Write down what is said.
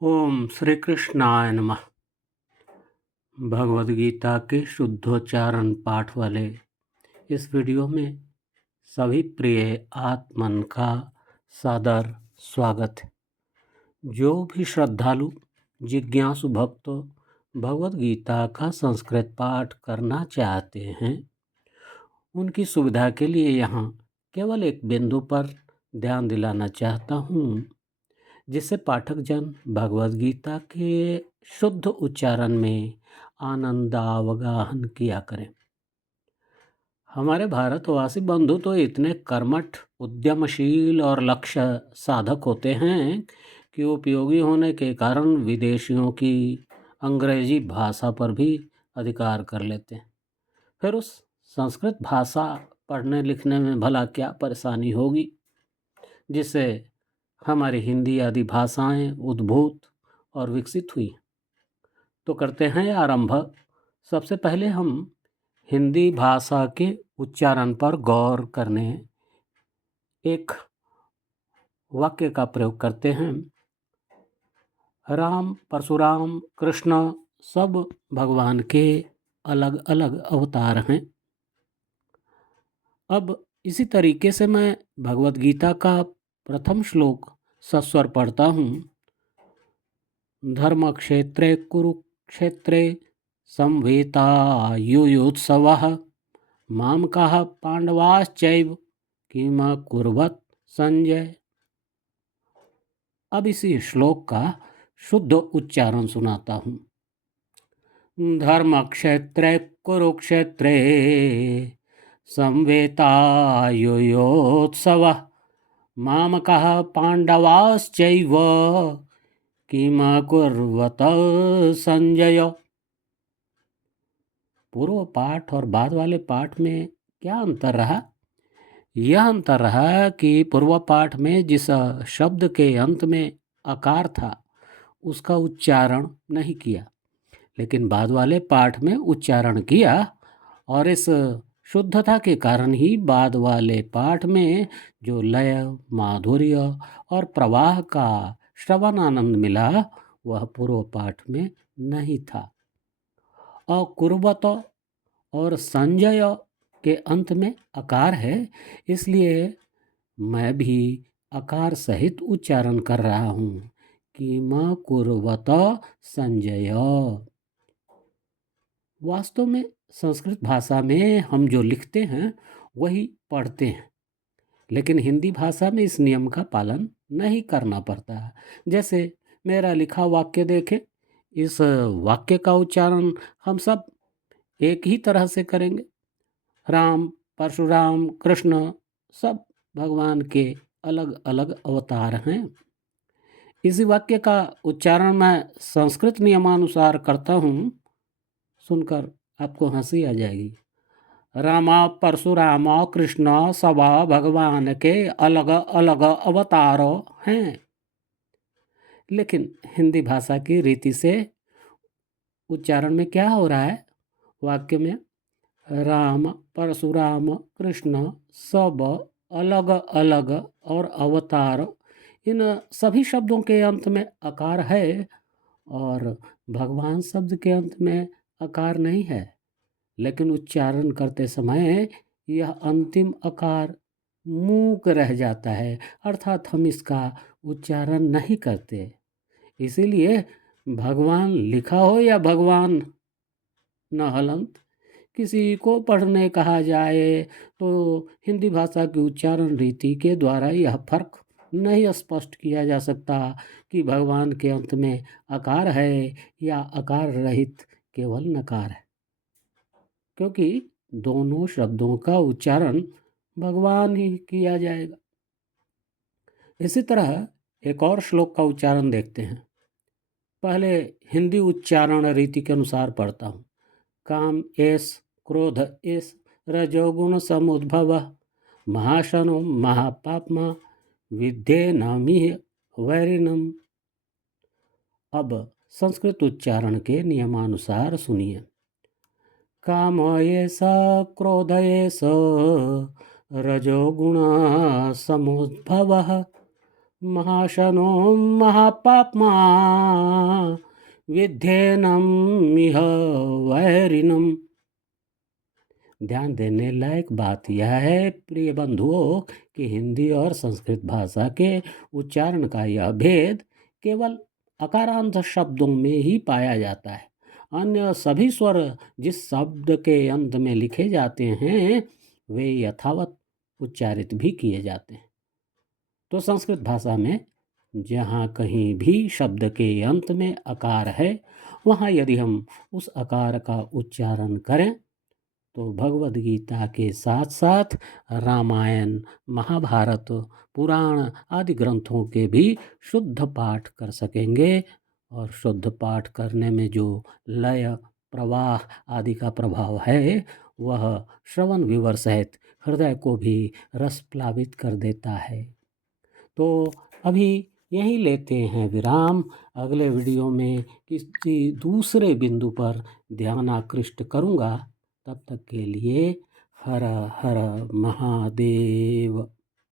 ओम श्री कृष्णाय नमः। भगवद गीता के शुद्धोच्चारण पाठ वाले इस वीडियो में सभी प्रिय आत्मन का सादर स्वागत है। जो भी श्रद्धालु जिज्ञासु भक्त भगवद गीता का संस्कृत पाठ करना चाहते हैं, उनकी सुविधा के लिए यहाँ केवल एक बिंदु पर ध्यान दिलाना चाहता हूँ, जिससे पाठक जन भगवद गीता के शुद्ध उच्चारण में आनंदावगाहन किया करें। हमारे भारतवासी बंधु तो इतने कर्मठ, उद्यमशील और लक्ष्य साधक होते हैं कि उपयोगी होने के कारण विदेशियों की अंग्रेजी भाषा पर भी अधिकार कर लेते हैं। फिर उस संस्कृत भाषा पढ़ने लिखने में भला क्या परेशानी होगी, जिससे हमारी हिंदी आदि भाषाएं उद्भूत और विकसित हुई। तो करते हैं आरंभ। सबसे पहले हम हिंदी भाषा के उच्चारण पर गौर करने एक वाक्य का प्रयोग करते हैं। राम, परशुराम, कृष्ण सब भगवान के अलग अलग अवतार हैं। अब इसी तरीके से मैं भगवद गीता का प्रथम श्लोक सस्वर पढ़ता हूँ। धर्म क्षेत्रे कुरुक्षेत्रे संवेतायुयुत्सवः मामकाः पांडवाश्चैव किमकुर्वत संजय। अब इसी श्लोक का शुद्ध उच्चारण सुनाता हूँ। धर्म क्षेत्रे कुरुक्षेत्रे संवेतायुयोत्सवः मामकाः पांडवाश्चैव किमकुर्वत संजय। पूर्व पाठ और बाद वाले पाठ में क्या अंतर रहा? यह अंतर रहा कि पूर्व पाठ में जिस शब्द के अंत में आकार था उसका उच्चारण नहीं किया, लेकिन बाद वाले पाठ में उच्चारण किया, और इस शुद्धता के कारण ही बाद वाले पाठ में जो लय, माधुर्य और प्रवाह का श्रवण आनंद मिला वह पूर्व पाठ में नहीं था। अकुर्वत और संजय के अंत में आकार है, इसलिए मैं भी आकार सहित उच्चारण कर रहा हूँ कि म कुर्वत संजय। वास्तव में संस्कृत भाषा में हम जो लिखते हैं वही पढ़ते हैं, लेकिन हिंदी भाषा में इस नियम का पालन नहीं करना पड़ता है। जैसे मेरा लिखा वाक्य देखें, इस वाक्य का उच्चारण हम सब एक ही तरह से करेंगे। राम, परशुराम, कृष्ण सब भगवान के अलग अलग अवतार हैं। इसी वाक्य का उच्चारण मैं संस्कृत नियमानुसार करता हूँ। सुनकर आपको हंसी आ जाएगी। रामा, परशुराम, कृष्ण सब भगवान के अलग अलग अवतार हैं, लेकिन हिंदी भाषा की रीति से उच्चारण में क्या हो रहा है? वाक्य में राम, परशुराम, कृष्ण सब अलग अलग और अवतार, इन सभी शब्दों के अंत में आकार है और भगवान शब्द के अंत में आकार नहीं है, लेकिन उच्चारण करते समय यह अंतिम आकार मूक रह जाता है, अर्थात हम इसका उच्चारण नहीं करते। इसीलिए भगवान लिखा हो या भगवान न हलंत, किसी को पढ़ने कहा जाए तो हिंदी भाषा की उच्चारण रीति के द्वारा यह फर्क नहीं स्पष्ट किया जा सकता कि भगवान के अंत में आकार है या आकार रहित केवल नकार है, क्योंकि दोनों शब्दों का उच्चारण भगवान ही किया जाएगा। इसी तरह एक और श्लोक का उच्चारण देखते हैं। पहले हिंदी उच्चारण रीति के अनुसार पढ़ता हूँ। काम एस, क्रोध एस, रजोगुण समुद्भव, महाशनो महापापमा, विद्ये नामिह वैरिणम। अब संस्कृत उच्चारण के नियमानुसार सुनिए। काम एस, क्रोध एस, रजोगुण समुद्भव, महाशनो महापाप्मा विध्येनम इह वैरिणम। ध्यान देने लायक बात यह है प्रिय बंधुओं कि हिंदी और संस्कृत भाषा के उच्चारण का यह भेद केवल अकारांत शब्दों में ही पाया जाता है। अन्य सभी स्वर जिस शब्द के अंत में लिखे जाते हैं वे यथावत उच्चारित भी किए जाते हैं। तो संस्कृत भाषा में जहाँ कहीं भी शब्द के अंत में अकार है वहाँ यदि हम उस अकार का उच्चारण करें तो भगवद गीता के साथ साथ रामायण, महाभारत, पुराण आदि ग्रंथों के भी शुद्ध पाठ कर सकेंगे। और शुद्ध पाठ करने में जो लय, प्रवाह आदि का प्रभाव है वह श्रवण विवर सहित हृदय को भी रस प्लावित कर देता है। तो अभी यहीं लेते हैं विराम। अगले वीडियो में किसी दूसरे बिंदु पर ध्यान आकृष्ट करूँगा। तब तक के लिए हर हर महादेव।